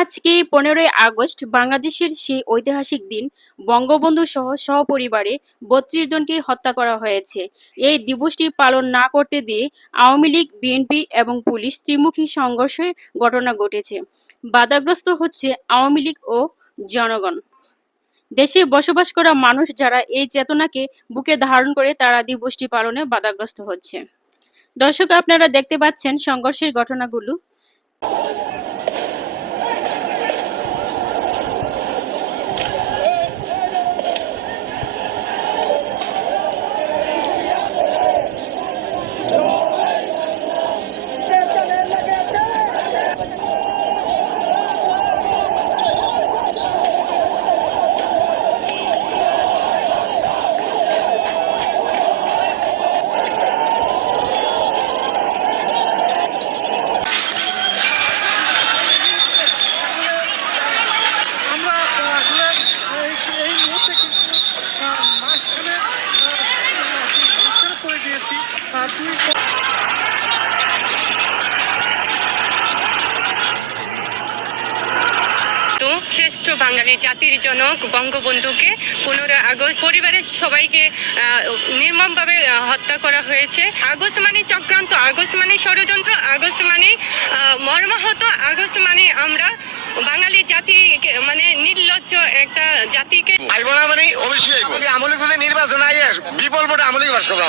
আজকে পনেরোই আগস্ট বাংলাদেশের সেই ঐতিহাসিক দিন। বঙ্গবন্ধু সহ সপরিবারে বত্রিশ জনকে হত্যা করা হয়েছে। এই দিবসটি পালন না করতে দিয়ে আওয়ামী লীগ, বিএনপি এবং পুলিশ ত্রিমুখী সংঘর্ষের ঘটনা ঘটেছে। বাধাগ্রস্ত হচ্ছে আওয়ামী লীগ ও জনগণ। দেশে বসবাস করা মানুষ যারা এই চেতনাকে বুকে ধারণ করে, তারা দিবসটি পালনে বাধাগ্রস্ত হচ্ছে। দর্শক, আপনারা দেখতে পাচ্ছেন সংঘর্ষের ঘটনাগুলো। শ্রেষ্ঠ বাঙালি জাতির জনক বঙ্গবন্ধুকে পনেরো আগস্ট পরিবারের সবাইকে নির্মমভাবে হত্যা করা হয়েছে। আগস্ট মানে চক্রান্ত, আগস্ট মানে ষড়যন্ত্র, আগস্ট মানে মর্মাহত, আগস্ট মানে জাতি মানে নির্লজ্জ একটা জাতিকে আইব না মানে অবশ্যই আইব। যদি নির্বাচন আইয়ে বিপুল ভোটে আমলি বাস করব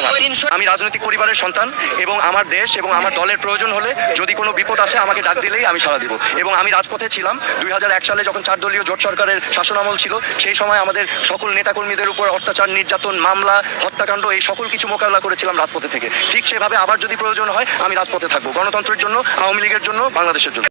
আমি রাজনৈতিক পরিবারের সন্তান এবং আমার দেশ এবং আমার দলের প্রয়োজন হলে যদি কোনো বিপদ আসে আমাকে ডাক দিলেই আমি সাড়া দিব। এবং আমি রাজপথে ছিলাম। দুই হাজার এক সালে যখন চার দলীয় জোট সরকারের শাসনামল ছিল সেই সময় আমাদের সকল নেতাকর্মীদের উপর অত্যাচার নির্যাতন মামলা হত্যাকাণ্ড এই সকল কিছু মোকাবিলা করেছিলাম রাজপথে থেকে। ঠিক সেভাবে আবার যদি প্রয়োজন হয় আমি রাজপথে থাকব। গণতন্ত্রের জন্য আওয়ামী লীগের জন্য বাংলাদেশের জন্য।